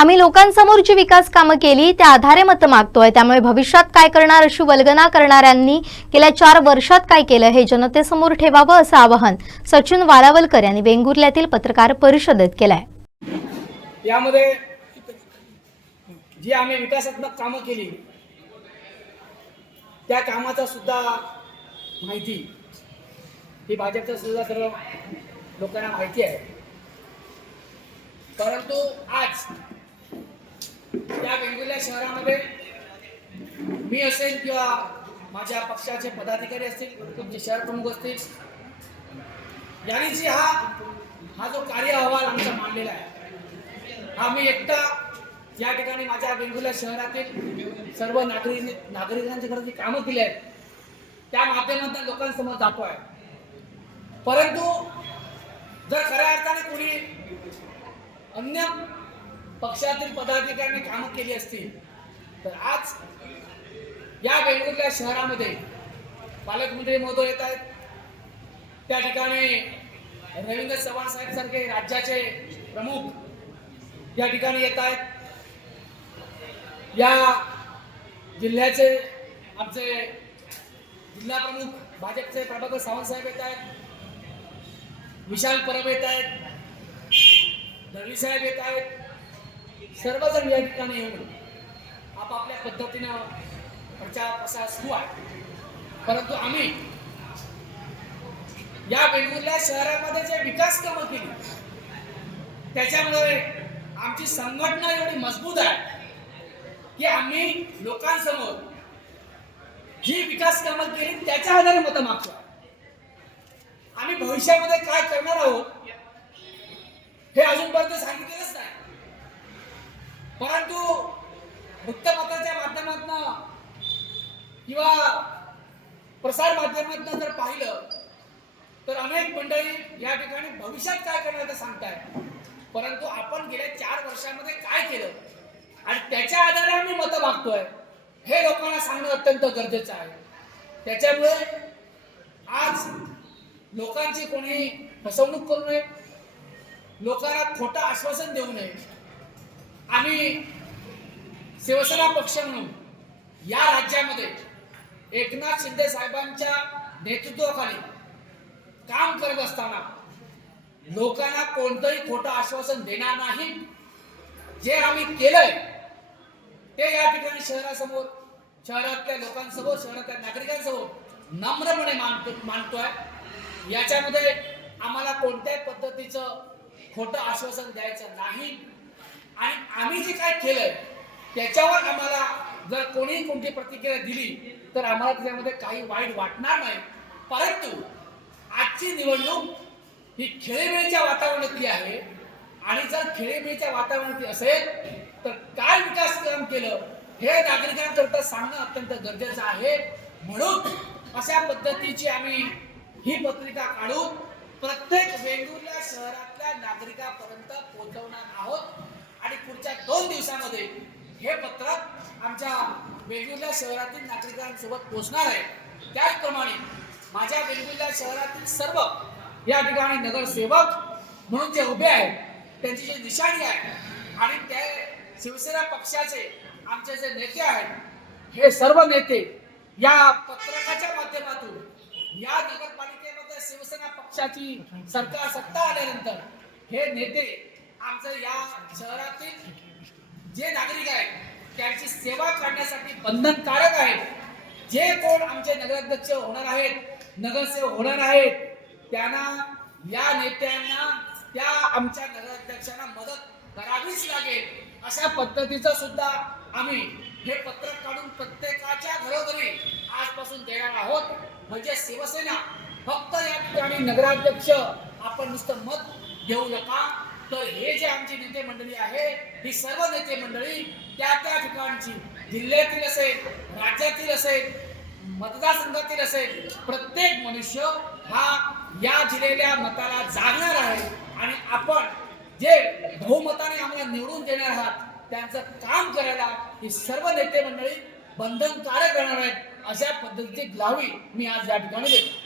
आम्ही लोकांसमोर जी विकास कामं केली त्या आधारे मतं मागतोय. त्यामुळे भविष्यात काय करणार अशी वल्गना करणाऱ्यांनी गेल्या चार वर्षात काय केलं हे जनतेसमोर ठेवावं असं आवाहन सचिन वालावलकर यांनी वेंगुर्ल्यातील पत्रकार परिषदेत केलंय. यामध्ये जी आम्ही विकासात्मक कामं केली त्या कामाचा सुद्धा माहिती ही भाजपच्या सुद्धा सर्व लोकांना माहिती आहे. परंतु आज या वेगवेगळ्या शहरामध्ये मी असेल किंवा माझ्या पक्षाचे पदाधिकारी असतील तुमचे शहर प्रमुख असतील यांनी जी हा हा जो कार्य अहवाल आमचा मांडलेला आहे हा मी एकटा या ठिकाणी माझ्या वेंगुर्ला शहरातील सर्व नागरिक नागरिकांच्याकडे जी कामं केली आहेत त्या माध्यमातून लोकांसमोर जातो आहे परंतु जर खऱ्या अर्थाने कोणी अन्य पक्षातील पदाधिकाऱ्यांनी कामं केली असतील. तर आज या वेगवेगळ्या शहरामध्ये पालकमंत्री महोदय येत आहेत. त्या ठिकाणी रवींद्र चव्हाण साहेब सारखे राज्याचे प्रमुख या ठिकाणी येत आहेत. या जिल्ह्याचे आमचे जिल्हा प्रमुख भाजपचे प्रभाकर सावंत साहेब येत आहेत. विशाल परब येत आहेत. दळवी साहेब येत आहेत. सर्वजण या ठिकाणी येऊन आपापल्या पद्धतीनं प्रचार प्रसार सुरू आहे. परंतु आम्ही या वेंगुर्ल्या शहरामध्ये जे विकास कामं केली त्याच्यामुळे आमची संघटना एवढी मजबूत आहे की आम्ही लोकांसमोर जी विकास कामं केली त्याच्या आधारे मतं मागतो. आम्ही भविष्यामध्ये काय करणार आहोत हे अजूनपर्यंत सांगितलेलंच नाही. परंतु वृत्तपत्राच्या माध्यमातून किंवा प्रसार माध्यमातून जर पाहिलं तर अनेक मंडळी या ठिकाणी भविष्यात काय करणार ते सांगताय परंतु आपण गेल्या चार वर्षामध्ये काय केलं? आणि त्याच्या आधारे आम्ही मतं मागतोय. हे लोकांना सांगणं अत्यंत गरजेचं आहे. त्याच्यामुळे आज लोकांची कोणी फसवणूक करू नये लोकांना खोटं आश्वासन देऊ नये. आम्ही शिवसेना पक्ष म्हणून या राज्यामध्ये एकनाथ शिंदे साहेबांच्या नेतृत्वाखाली काम करत असताना लोकांना कोणतंही खोटं आश्वासन देणार नाही. जे आम्ही केलंय ते या ठिकाणी शहरासमोर शहरातल्या लोकांसमोर शहरातल्या नागरिकांसमोर नम्रपणे मानतो मानतोय. याच्यामध्ये आम्हाला कोणत्याही पद्धतीचं खोटं आश्वासन द्यायचं नाही. आणि आम्ही जे काय केलंय त्याच्यावर आम्हाला जर कोणीही कोणती प्रतिक्रिया दिली तर आम्हाला त्याच्यामध्ये काही वाईट वाटणार नाही. परंतु आजची निवडणूक ही खेळीमेळीच्या वातावरणातली आहे. आणि जर खेळीमेळीच्या वातावरणातली असेल तर काय विकास काम केलं हे नागरिकांकरता सांगणं अत्यंत गरजेचं आहे. म्हणून अशा पद्धतीची आम्ही ही पत्रिका काढून प्रत्येक वेंगुर्ला शहरातल्या नागरिकांपर्यंत पोहोचवणार आहोत. आणि पुढच्या दोन दिवसामध्ये हे पत्रक आमच्या वेगवेगळ्या शहरातील नागरिकांसोबत पोहोचणार आहे. त्याचप्रमाणे माझ्या वेगवेगळ्या शहरातील सर्व या ठिकाणी नगरसेवक म्हणून जे उभे आहेत त्यांची जी निशाणी आहे आणि त्या शिवसेना पक्षाचे आमचे जे नेते आहेत हे सर्व नेते या पत्रकाच्या माध्यमातून या नगरपालिकेमध्ये शिवसेना पक्षाची सरकार सत्ता आल्यानंतर हे नेते आमचं या शहरातील जे नागरिक आहेत त्यांची सेवा करण्यासाठी बंधनकारक आहेत. जे कोण आमचे नगराध्यक्ष होणार आहेत नगरसेवक होणार आहेत त्यांना या नेत्यांना त्या आमच्या नगराध्यक्षांना मदत करावीच लागेल. अशा पद्धतीचं सुद्धा आम्ही हे पत्रक काढून प्रत्येकाच्या घरोघरी आजपासून देणार आहोत. म्हणजे शिवसेना फक्त या ठिकाणी नगराध्यक्ष आपण नुसतं मत घेऊ नका. तर हे जे आमची नेते मंडळी आहे ही सर्व नेते मंडळी त्या त्या ठिकाणची जिल्ह्यातील असेल राज्यातील असेल मतदारसंघातील असेल प्रत्येक मनुष्य हा या दिलेल्या मताला जागणार आहे. आणि आपण जे बहुमताने आम्हाला निवडून देणार आहात त्यांचं काम करायला ही सर्व नेते मंडळी बंधनकारक करणार आहेत अशा पद्धतीची ग्लावी मी आज या ठिकाणी देतो.